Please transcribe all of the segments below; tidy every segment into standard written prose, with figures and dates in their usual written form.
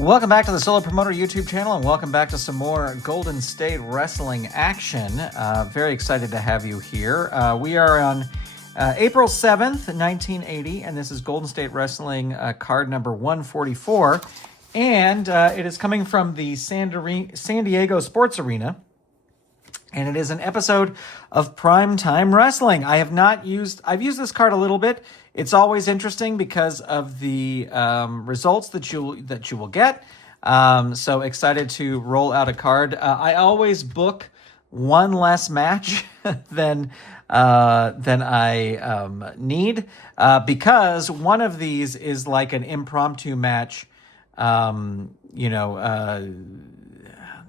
Welcome back to the Solo Promoter YouTube channel, and welcome back to some more Golden State Wrestling action. Very excited to have you here. We are on April 7th, 1980, and this is Golden State Wrestling card number 144. And it is coming from the San Diego Sports Arena, and it is an episode of Primetime Wrestling. I've used this card a little bit. It's always interesting because of the results that you will get. So excited to roll out a card. I always book one less match than I need because one of these is like an impromptu match. I don't know.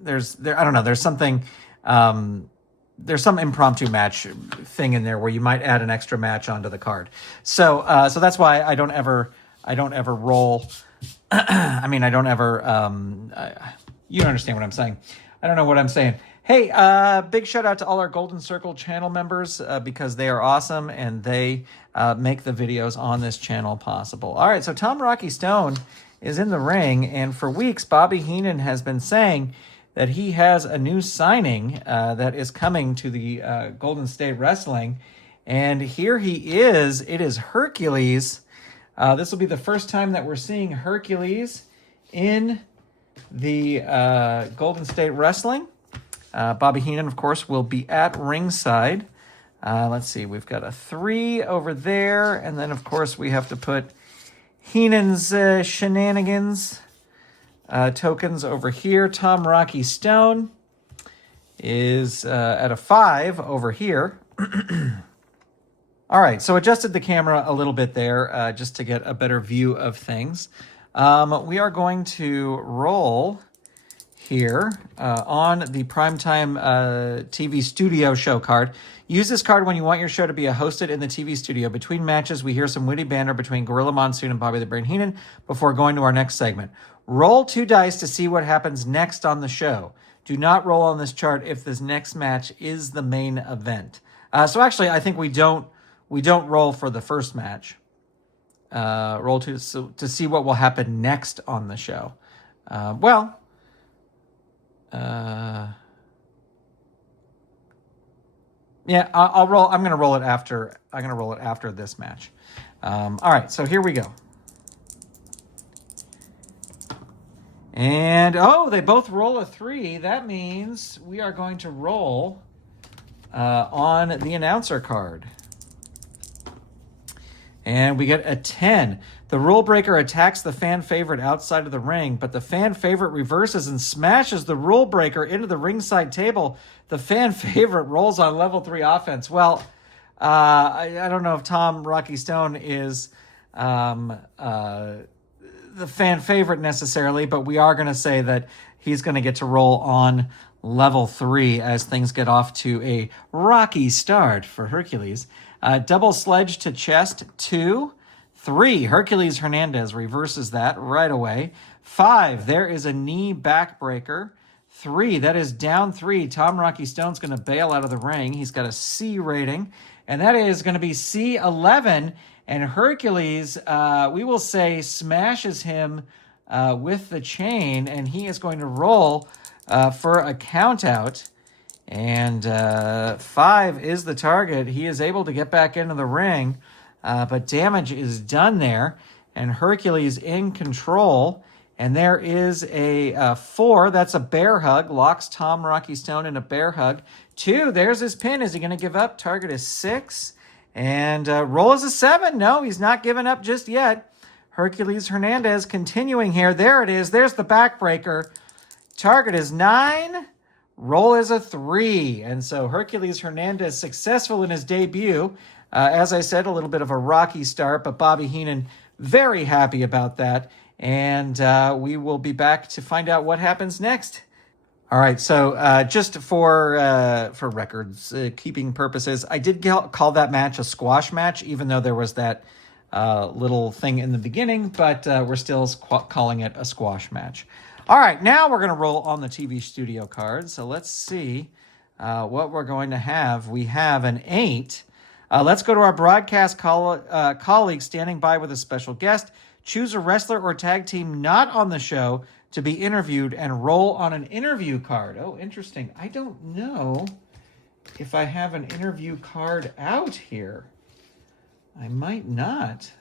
There's something. There's some impromptu match thing in there where you might add an extra match onto the card. So that's why I don't ever roll. I mean, I don't ever, you understand what I'm saying. I don't know what I'm saying. Hey, big shout out to all our Golden Circle channel members because they are awesome and they make the videos on this channel possible. All right. So Tom Rocky Stone is in the ring, and for weeks, Bobby Heenan has been saying that he has a new signing that is coming to the Golden State Wrestling. And here he is. It is Hercules. This will be the first time that we're seeing Hercules in the Golden State Wrestling. Bobby Heenan, of course, will be at ringside. Let's see. We've got a 3 over there. And then, of course, we have to put Heenan's shenanigans tokens over here. Tom Rocky Stone is at a 5 over here. All right, so adjusted the camera a little bit there just to get a better view of things. We are going to roll here on the Primetime TV Studio show card. Use this card when you want your show to be hosted in the TV studio. Between matches, we hear some witty banter between Gorilla Monsoon and Bobby the Brain Heenan before going to our next segment. Roll 2 dice to see what happens next on the show. Do not roll on this chart if this next match is the main event. So actually, I think we don't roll for the first match. Roll to see what will happen next on the show. Yeah, I'll roll. I'm going to roll it after. I'm going to roll it after this match. All right, so here we go. And, they both roll a 3. That means we are going to roll on the announcer card. And we get a 10. The rule breaker attacks the fan favorite outside of the ring, but the fan favorite reverses and smashes the rule breaker into the ringside table. The fan favorite rolls on level 3 offense. Well, I don't know if Tom Rocky Stone is the fan favorite necessarily, but we are going to say that he's going to get to roll on level 3 as things get off to a rocky start for Hercules. Double sledge to chest, 2. 3, Hercules Hernandez reverses that right away. 5, there is a knee backbreaker. 3, that is down 3. Tom Rocky Stone's going to bail out of the ring. He's got a C rating, and that is going to be C11. And Hercules, we will say, smashes him with the chain, and he is going to roll for a countout. And 5 is the target. He is able to get back into the ring, but damage is done there. And Hercules in control. And there is a 4. That's a bear hug. Locks Tom Rocky Stone in a bear hug. 2, there's his pin. Is he going to give up? Target is 6. And roll is a 7. No, he's not giving up just yet. Hercules Hernandez continuing here. There it is. There's the backbreaker. Target is 9. Roll is a 3. And so Hercules Hernandez successful in his debut. As I said, a little bit of a rocky start, but Bobby Heenan very happy about that. And we will be back to find out what happens next. All right, so just for records keeping purposes, I did call that match a squash match, even though there was that little thing in the beginning, but we're still calling it a squash match. All right, now we're going to roll on the TV studio card. So let's see what we're going to have. We have an 8. Let's go to our broadcast colleague standing by with a special guest. Choose a wrestler or tag team not on the show to be interviewed and roll on an interview card. Oh, interesting. I don't know if I have an interview card out here. I might not.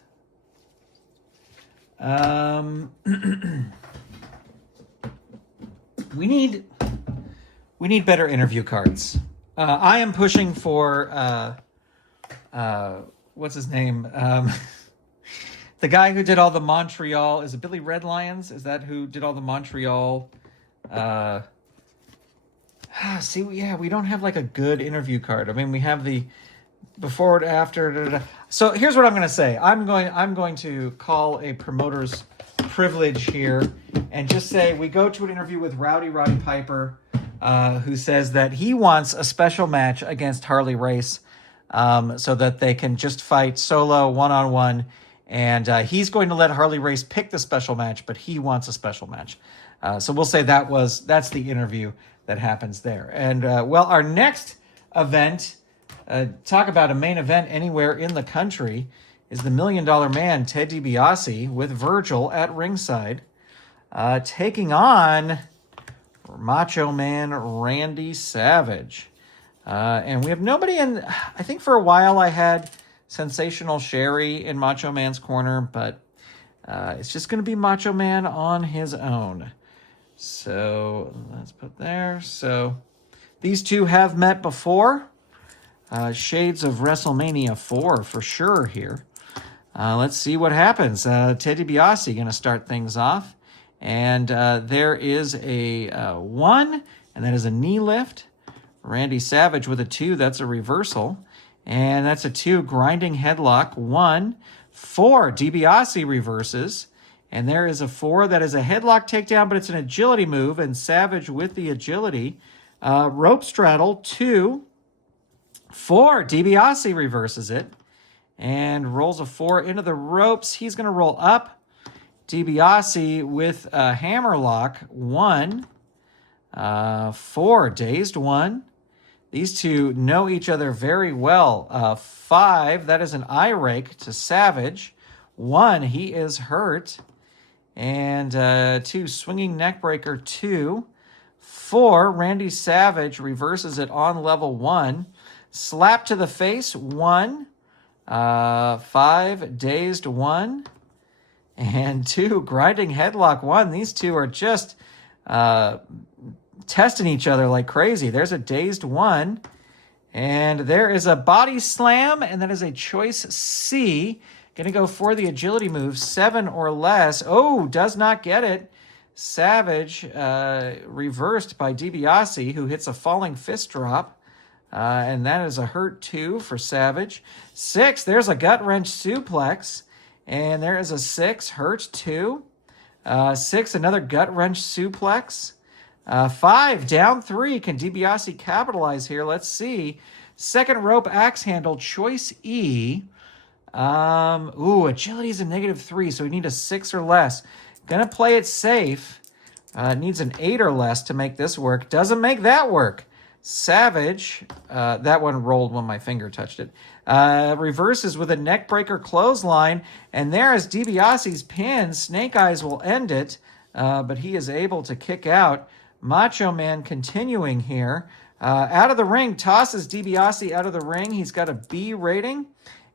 We need better interview cards. I am pushing for what's his name? The guy who did all the Montreal, is it Billy Red Lions? Is that who did all the Montreal? See, yeah, we don't have like a good interview card. I mean, we have the before and after. Da, da, da. So here's what I'm going to say. I'm going to call a promoter's privilege here and just say we go to an interview with Roddy Piper, who says that he wants a special match against Harley Race, so that they can just fight solo, one-on-one. And he's going to let Harley Race pick the special match, but he wants a special match. So we'll say that's the interview that happens there. And well, our next event, talk about a main event anywhere in the country, is the $1 Million Man, Ted DiBiase, with Virgil at ringside, taking on Macho Man Randy Savage. And we have nobody in. I think for a while I had Sensational Sherry in Macho Man's corner, but it's just going to be Macho Man on his own. So let's put there. So these two have met before. Shades of WrestleMania 4 for sure here. Let's see what happens. Ted DiBiase going to start things off. And there is a 1, and that is a knee lift. Randy Savage with a 2, that's a reversal. And that's a 2, grinding headlock. 1, 4, DiBiase reverses. And there is a 4, that is a headlock takedown, but it's an agility move. And Savage with the agility. Rope straddle, 2, 4, DiBiase reverses it. And rolls a 4 into the ropes. He's going to roll up. DiBiase with a hammerlock, 1, 4, dazed 1. These two know each other very well. 5, that is an eye rake to Savage. 1, he is hurt. And 2, swinging neck breaker, 2. 4, Randy Savage reverses it on level 1. Slap to the face, 1. 5, dazed 1. And 2, grinding headlock, 1. These two are just testing each other like crazy. There's a dazed 1. And there is a body slam, and that is a choice C. Going to go for the agility move, 7 or less. Oh, does not get it. Savage reversed by DiBiase, who hits a falling fist drop. And that is a hurt 2 for Savage. 6, there's a gut wrench suplex. And there is a 6, hurt 2. 6, another gut wrench suplex. 5, down 3. Can DiBiase capitalize here? Let's see. Second rope axe handle, choice E. Agility is a -3, so we need a 6 or less. Gonna play it safe. Needs an 8 or less to make this work. Doesn't make that work. Savage, that one rolled when my finger touched it. Reverses with a neck breaker clothesline, and there is DiBiase's pin. Snake Eyes will end it, but he is able to kick out. Macho Man continuing here. Out of the ring, tosses DiBiase out of the ring. He's got a B rating,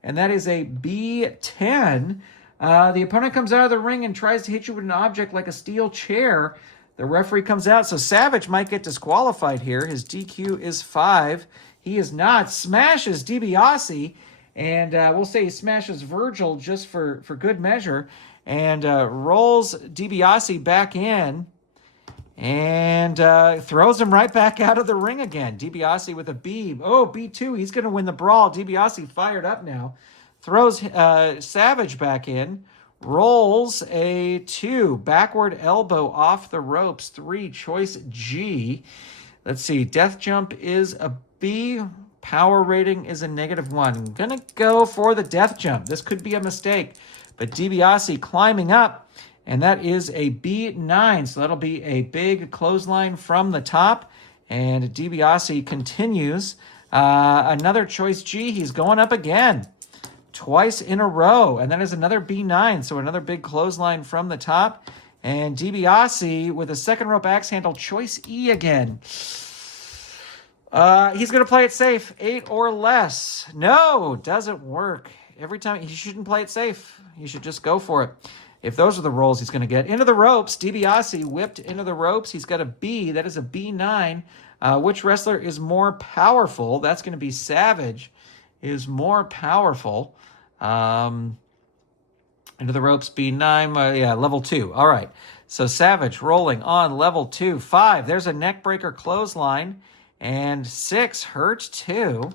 and that is a B10. The opponent comes out of the ring and tries to hit you with an object like a steel chair. The referee comes out, so Savage might get disqualified here. His DQ is 5. He is not. Smashes DiBiase, and we'll say he smashes Virgil just for good measure, and rolls DiBiase back in, and throws him right back out of the ring again. DiBiase with a B. Oh, B2. He's going to win the brawl. DiBiase fired up now. Throws Savage back in. Rolls a 2. Backward elbow off the ropes. 3. Choice G. Let's see. Death jump is a B. Power rating is a -1. I'm going to go for the death jump. This could be a mistake. But DiBiase climbing up. And that is a B9. So that'll be a big clothesline from the top. And DiBiase continues. Another choice G. He's going up again. Twice in a row. And that is another B9. So another big clothesline from the top. And DiBiase with a second rope axe handle, choice E again. He's going to play it safe, 8 or less. No, doesn't work. Every time, he shouldn't play it safe. He should just go for it. If those are the rolls he's going to get. Into the ropes, DiBiase whipped into the ropes. He's got a B. That is a B9. Which wrestler is more powerful? That's going to be Savage is more powerful. Into the ropes, B9. Yeah, level 2. All right. So Savage rolling on level 2. 5. There's a neckbreaker clothesline. And 6 hurt 2.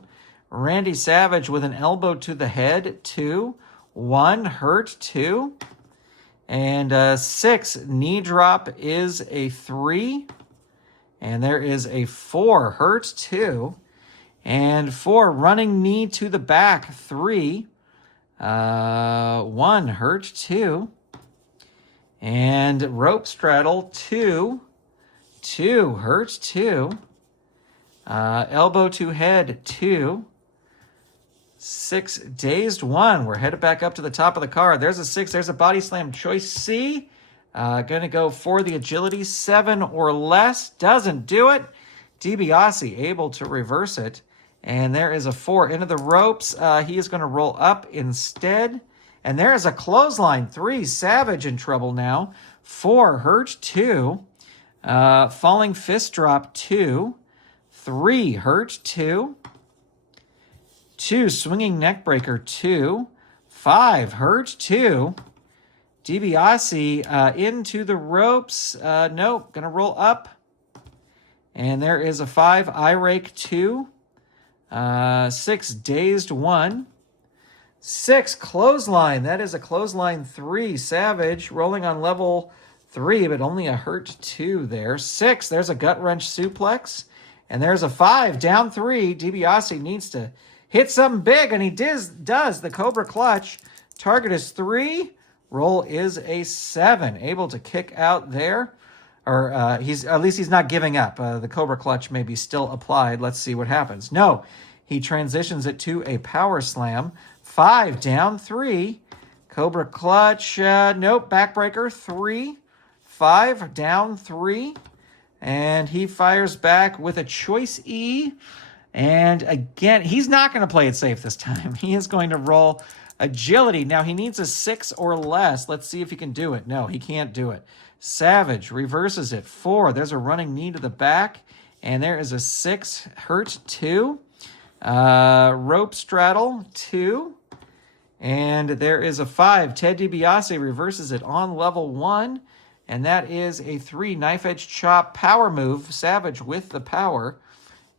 Randy Savage with an elbow to the head, 2. 1 hurt 2. And 6 knee drop is a 3. And there is a 4 hurt 2. And 4 running knee to the back, 3. 1 hurt 2. And rope straddle, 2. 2 hurt 2. Elbow to head, 2. 6 dazed 1. We're headed back up to the top of the card. There's a 6. There's a body slam. Choice C. Going to go for the agility. 7 or less. Doesn't do it. DiBiase able to reverse it. And there is a 4 into the ropes. He is going to roll up instead. And there is a clothesline. 3. Savage in trouble now. 4 hurt 2. Falling fist drop 2. 3 hurt 2. 2 swinging neck breaker 2. 5 hurt 2. DiBiase into the ropes. Nope, gonna roll up. And there is a 5 eye rake 2. 6 dazed 1. 6 clothesline. That is a clothesline 3. Savage rolling on level 3, but only a hurt 2 there. 6. There's a gut wrench suplex. And there's a 5, down 3. DiBiase needs to hit something big, and he does. The Cobra Clutch. Target is 3. Roll is a 7. Able to kick out there. Or at least he's not giving up. The Cobra Clutch may be still applied. Let's see what happens. No, he transitions it to a power slam. 5, down 3. Cobra Clutch. Nope, backbreaker 3. 5, down 3. And he fires back with a choice E. And again, he's not going to play it safe this time. He is going to roll agility. Now, he needs a 6 or less. Let's see if he can do it. No, he can't do it. Savage reverses it. 4. There's a running knee to the back. And there is a 6. Hurt 2. Rope straddle 2. And there is a 5. Ted DiBiase reverses it on level 1. And that is a 3 knife edge chop power move. Savage with the power.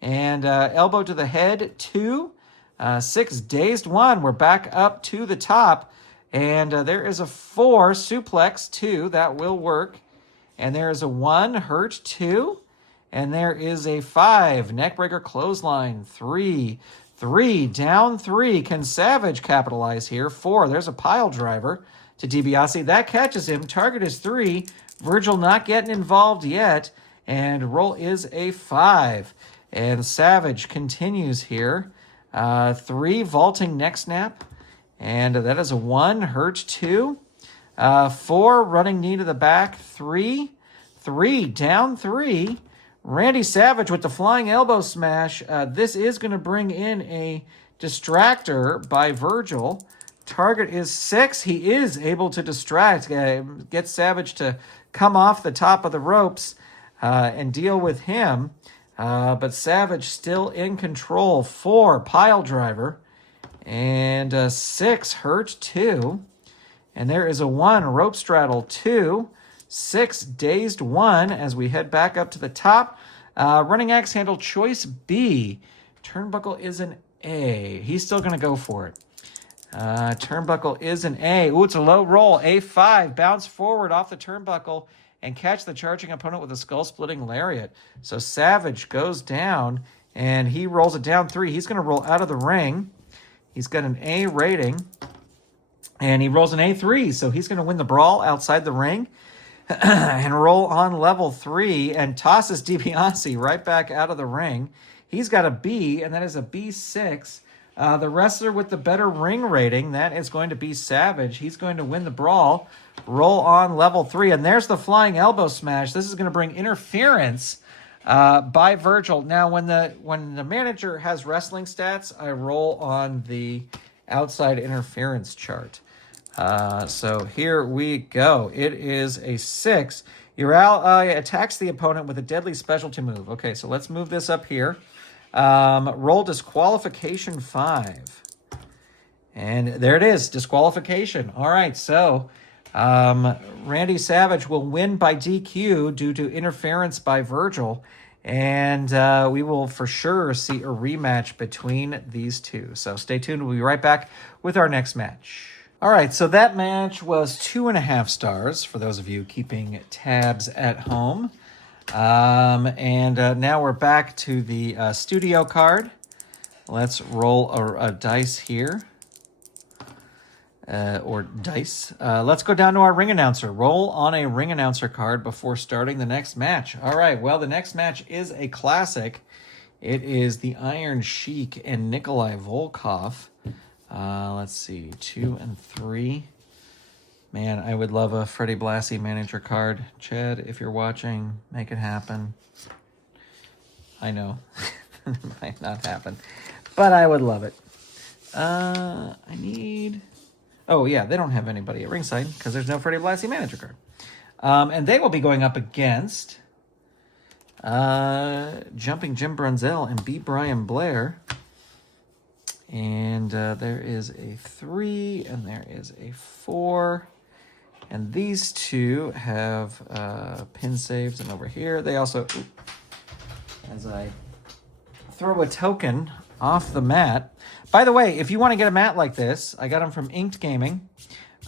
And elbow to the head, 2. 6 dazed 1. We're back up to the top. And there is a 4 suplex 2. That will work. And there is a 1 hurt 2. And there is a 5 neckbreaker clothesline 3. 3 down 3. Can Savage capitalize here? 4. There's a pile driver to DiBiase. That catches him. Target is 3. Virgil not getting involved yet. And roll is a 5. And Savage continues here. 3 vaulting neck snap. And that is a 1. Hurt 2. 4 running knee to the back. 3. 3 down 3. Randy Savage with the flying elbow smash. This is going to bring in a distractor by Virgil. Target is 6. He is able to distract. Get Savage to come off the top of the ropes and deal with him. But Savage still in control. 4 pile driver. And 6 hurt 2. And there is a 1 rope straddle 2. 6 dazed 1 as we head back up to the top. Running axe handle choice B. Turnbuckle is an A. He's still going to go for it. Turnbuckle is an A. Ooh, it's a low roll. A5. Bounce forward off the turnbuckle and catch the charging opponent with a skull-splitting lariat. So Savage goes down, and he rolls it down 3. He's going to roll out of the ring. He's got an A rating, and he rolls an A3, so he's going to win the brawl outside the ring and roll on level 3 and tosses DiBiase right back out of the ring. He's got a B, and that is a B6. The wrestler with the better ring rating, that is going to be Savage. He's going to win the brawl. Roll on level 3. And there's the flying elbow smash. This is going to bring interference by Virgil. Now, when the manager has wrestling stats, I roll on the outside interference chart. So here we go. It is a 6. Your ally attacks the opponent with a deadly specialty move. Okay, so let's move this up here. Roll disqualification 5. And there it is, disqualification. All right, so Randy Savage will win by DQ due to interference by Virgil. And we will for sure see a rematch between these two. So stay tuned. We'll be right back with our next match. All right, so that match was 2.5 stars for those of you keeping tabs at home. And now we're back to the studio card. Let's roll a dice here. Or dice. Let's go down to our ring announcer. Roll on a ring announcer card before starting the next match. All right, well, the next match is a classic. It is the Iron Sheik and Nikolai Volkoff. Let's see, 2 and 3. Man, I would love a Freddie Blassie manager card. Chad, if you're watching, make it happen. I know it might not happen, but I would love it. I need... Oh, yeah, they don't have anybody at ringside because there's no Freddie Blassie manager card. And they will be going up against Jumping Jim Brunzell and B. Brian Blair. And there is a 3 and there is a 4. And these two have pin saves. And over here, they also, as I throw a token off the mat. By the way, if you want to get a mat like this, I got them from Inked Gaming.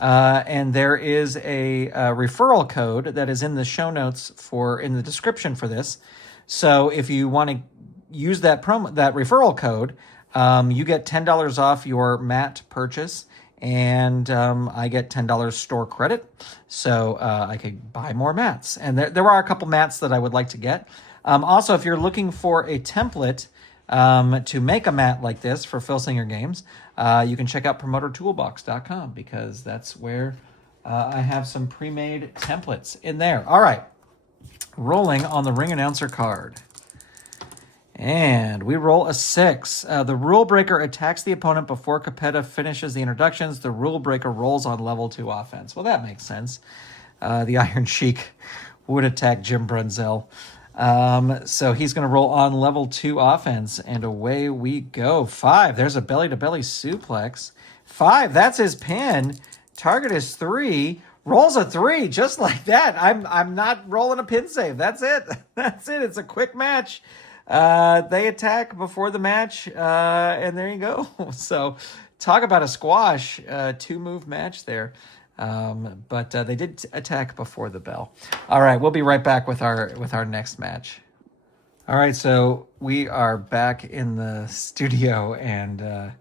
And there is a referral code that is in the show notes in the description for this. So if you want to use that referral code, you get $10 off your mat purchase, and I get $10 store credit, so I could buy more mats. And there are a couple mats that I would like to get. Also, if you're looking for a template to make a mat like this for Filsinger Games, you can check out PromoterToolbox.com because that's where I have some pre-made templates in there. All right, rolling on the ring announcer card. And we roll a 6. The rule breaker attacks the opponent before Capetta finishes the introductions. The rule breaker rolls on level 2 offense. Well, that makes sense. The Iron Sheik would attack Jim Brunzell. So he's going to roll on level 2 offense, and away we go. 5. There's a belly-to-belly suplex. 5. That's his pin. Target is 3. Rolls a 3, just like that. I'm not rolling a pin save. That's it. That's it. It's a quick match. They attack before the match, and there you go. So talk about a squash, 2-move match there. But they did attack before the bell. All right, we'll be right back with our next match. All right, so we are back in the studio, and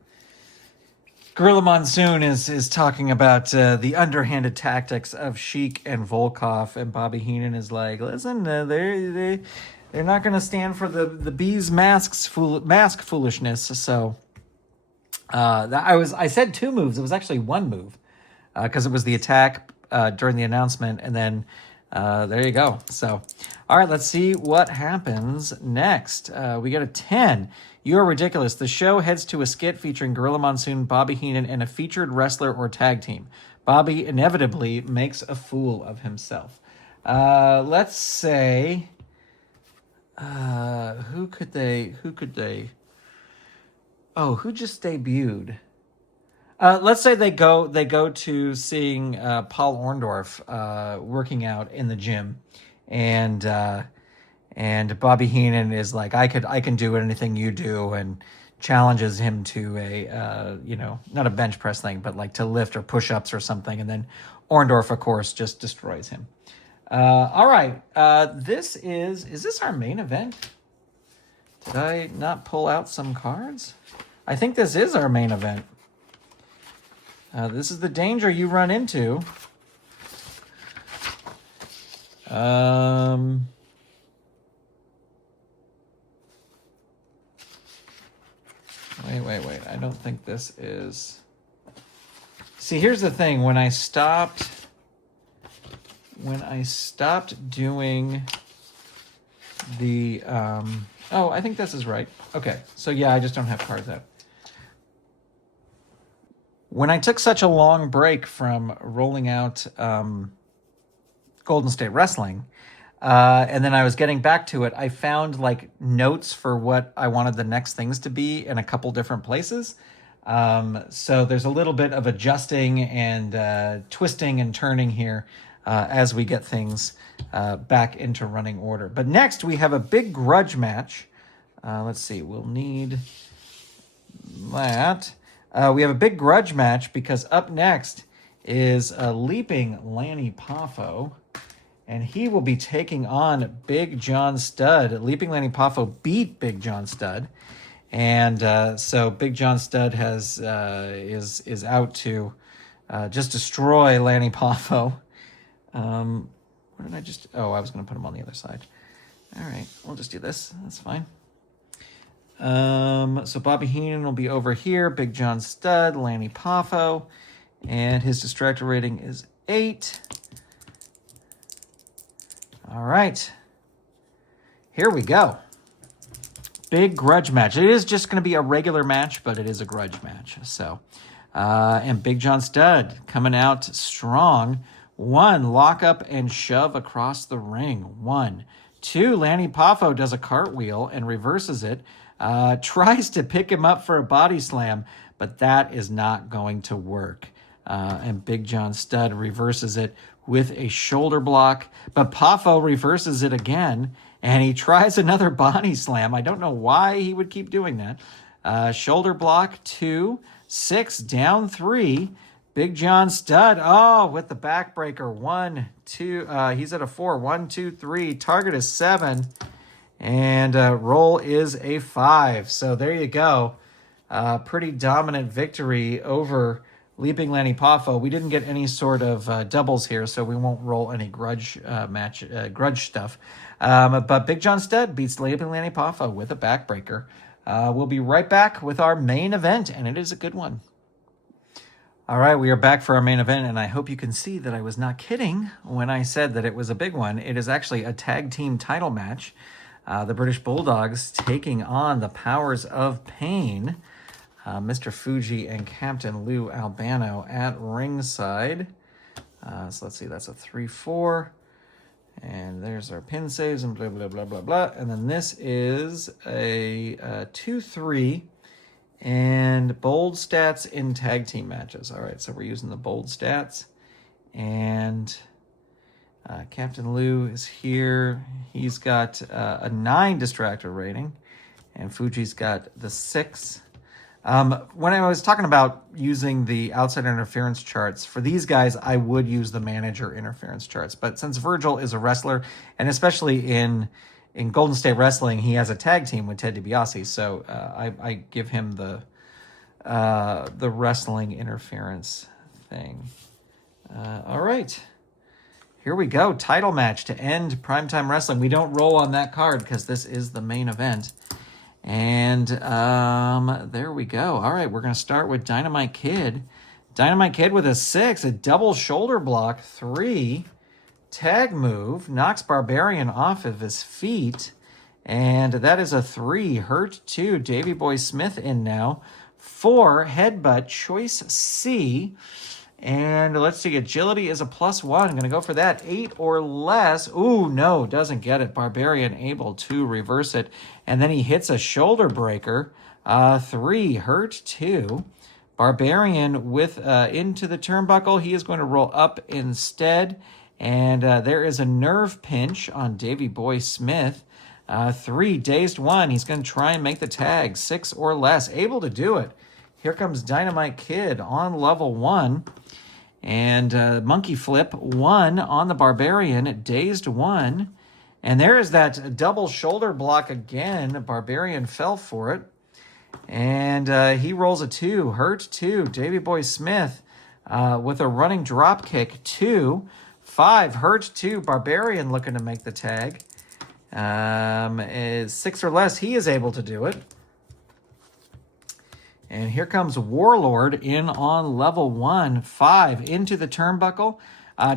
Gorilla Monsoon is talking about the underhanded tactics of Sheik and Volkoff, and Bobby Heenan is like, listen, they're not going to stand for the bees mask foolishness. So I said 2 moves. It was actually 1 move because it was the attack during the announcement, and then there you go. So, all right, let's see what happens next. We got a 10. You are ridiculous. The show heads to a skit featuring Gorilla Monsoon, Bobby Heenan, and a featured wrestler or tag team. Bobby inevitably makes a fool of himself. Let's say... who could they? Oh, who just debuted? Let's say they go to seeing Paul Orndorff working out in the gym, and Bobby Heenan is like, I can do anything you do, and challenges him to a not a bench press thing, but like to lift or push ups or something, and then Orndorff, of course, just destroys him. All right, is this our main event? Did I not pull out some cards? I think this is our main event. This is the danger you run into. Wait. I don't think this is... See, here's the thing. When I stopped doing the... oh, I think this is right. Okay, so yeah, I just don't have cards out. When I took such a long break from rolling out Golden State Wrestling, and then I was getting back to it, I found like notes for what I wanted the next things to be in a couple different places. So there's a little bit of adjusting and twisting and turning here as we get things back into running order. But next we have a big grudge match. Let's see, we'll need that. We have a big grudge match because up next is Leaping Lanny Poffo, and he will be taking on Big John Studd. Leaping Lanny Poffo beat Big John Studd, and so Big John Studd has is out to just destroy Lanny Poffo. What did I just... Oh, I was going to put him on the other side. All right, we'll just do this. That's fine. So Bobby Heenan will be over here. Big John Studd, Lanny Poffo, and his distractor rating is 8. All right. Here we go. Big grudge match. It is just going to be a regular match, but it is a grudge match. So, and Big John Studd coming out strong. 1, lock up and shove across the ring. 1, 2, Lanny Poffo does a cartwheel and reverses it. Tries to pick him up for a body slam, but that is not going to work. And Big John Studd reverses it with a shoulder block, but Poffo reverses it again, and he tries another body slam. I don't know why he would keep doing that. Shoulder block, 2, 6, down 3. Big John Studd, with the backbreaker. 1, 2, he's at a 4. 1, 2, 3. Target is 7. And roll is a 5. So there you go. Pretty dominant victory over Leaping Lanny Poffo. We didn't get any sort of doubles here, so we won't roll any grudge grudge stuff. But Big John Studd beats Leaping Lanny Poffo with a backbreaker. We'll be right back with our main event, and it is a good one. All right, we are back for our main event, and I hope you can see that I was not kidding when I said that it was a big one. It is actually a tag team title match. The British Bulldogs taking on the Powers of Pain, Mr. Fuji and Captain Lou Albano at ringside. So let's see, that's a 3-4. And there's our pin saves and blah, blah, blah, blah, blah. And then this is a 2-3 and bold stats in tag team matches. All right, so we're using the bold stats. And... Captain Lou is here. He's got a 9 distractor rating, and Fuji's got the 6. When I was talking about using the outside interference charts, for these guys, I would use the manager interference charts. But since Virgil is a wrestler, and especially in Golden State Wrestling, he has a tag team with Ted DiBiase, so I give him the wrestling interference thing. All right. Here we go. Title match to end Primetime Wrestling. We don't roll on that card because this is the main event. And there we go. All right, we're going to start with Dynamite Kid. Dynamite Kid with a 6, a double shoulder block, 3, tag move, knocks Barbarian off of his feet. And that is a 3, hurt 2, Davey Boy Smith in now. 4, headbutt, choice C. And let's see, agility is a +1. I'm going to go for that. 8 or less. Ooh, no, doesn't get it. Barbarian able to reverse it. And then he hits a shoulder breaker. 3, hurt 2. Barbarian with into the turnbuckle. He is going to roll up instead. And there is a nerve pinch on Davey Boy Smith. 3, dazed 1. He's going to try and make the tag. 6 or less. Able to do it. Here comes Dynamite Kid on level 1. And monkey flip 1 on the Barbarian, dazed 1. And there is that double shoulder block again. Barbarian fell for it. And he rolls a 2, hurt 2. Davey Boy Smith with a running drop kick, 2. 5, hurt 2. Barbarian looking to make the tag. Is 6 or less, he is able to do it. And here comes Warlord in on level 1, 5 into the turnbuckle.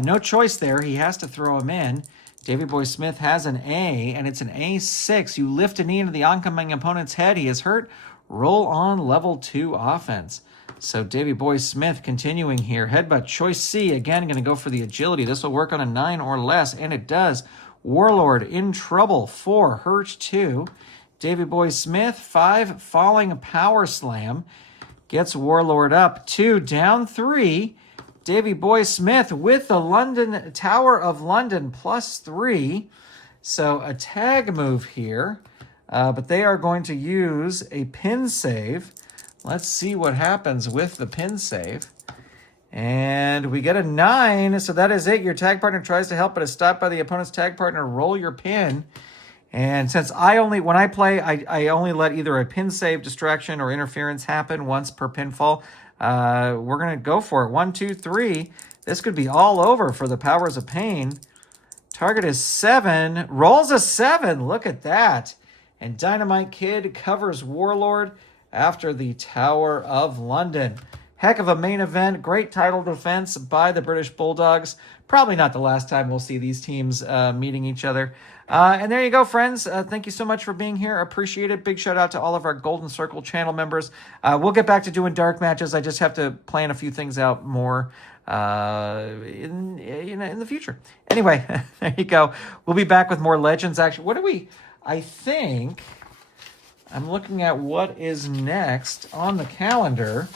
No choice there. He has to throw him in. Davy Boy Smith has an A, and it's an A6. You lift a knee into the oncoming opponent's head. He is hurt. Roll on level 2 offense. So Davy Boy Smith continuing here. Headbutt choice C. Again, going to go for the agility. This will work on a 9 or less, and it does. Warlord in trouble. 4, hurt 2. Davy Boy Smith, 5, falling power slam. Gets Warlord up. 2, down 3. Davy Boy Smith with the London Tower of London +3. So a tag move here. But they are going to use a pin save. Let's see what happens with the pin save. And we get a 9. So that is it. Your tag partner tries to help, but is stopped by the opponent's tag partner. Roll your pin. And since when I play, I only let either a pin save, distraction, or interference happen once per pinfall. We're going to go for it. 1, 2, 3. This could be all over for the Powers of Pain. Target is 7. Rolls a 7. Look at that. And Dynamite Kid covers Warlord after the Tower of London. Heck of a main event. Great title defense by the British Bulldogs. Probably not the last time we'll see these teams meeting each other. And there you go, friends. Thank you so much for being here. Appreciate it. Big shout out to all of our Golden Circle channel members. We'll get back to doing dark matches. I just have to plan a few things out more in the future. Anyway, there you go. We'll be back with more Legends action. I think I'm looking at what is next on the calendar.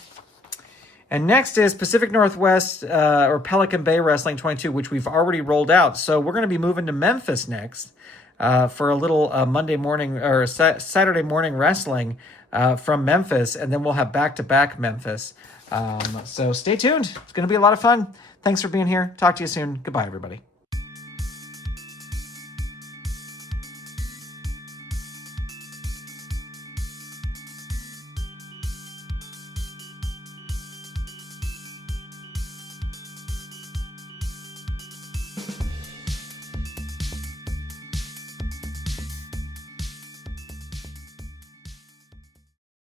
And next is Pacific Northwest or Pelican Bay Wrestling 22, which we've already rolled out. So we're going to be moving to Memphis next for a little Monday morning or Saturday morning wrestling from Memphis. And then we'll have back-to-back Memphis. So stay tuned. It's going to be a lot of fun. Thanks for being here. Talk to you soon. Goodbye, everybody.